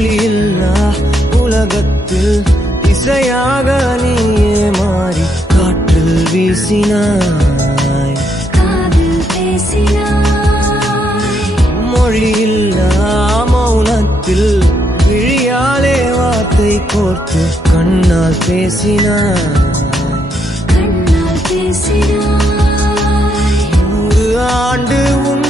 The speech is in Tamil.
மொழியில்லா உலகத்தில் இசையாக நீயே மாறி காற்றில் வீசினாய், காதில் பேசினாய். மொழியில்லா மௌனத்தில் விழியாலே வார்த்தை கோர்த்து கண்ணால் பேசினாய், கண்ணால் பேசினாய். 100 ஆண்டு உன்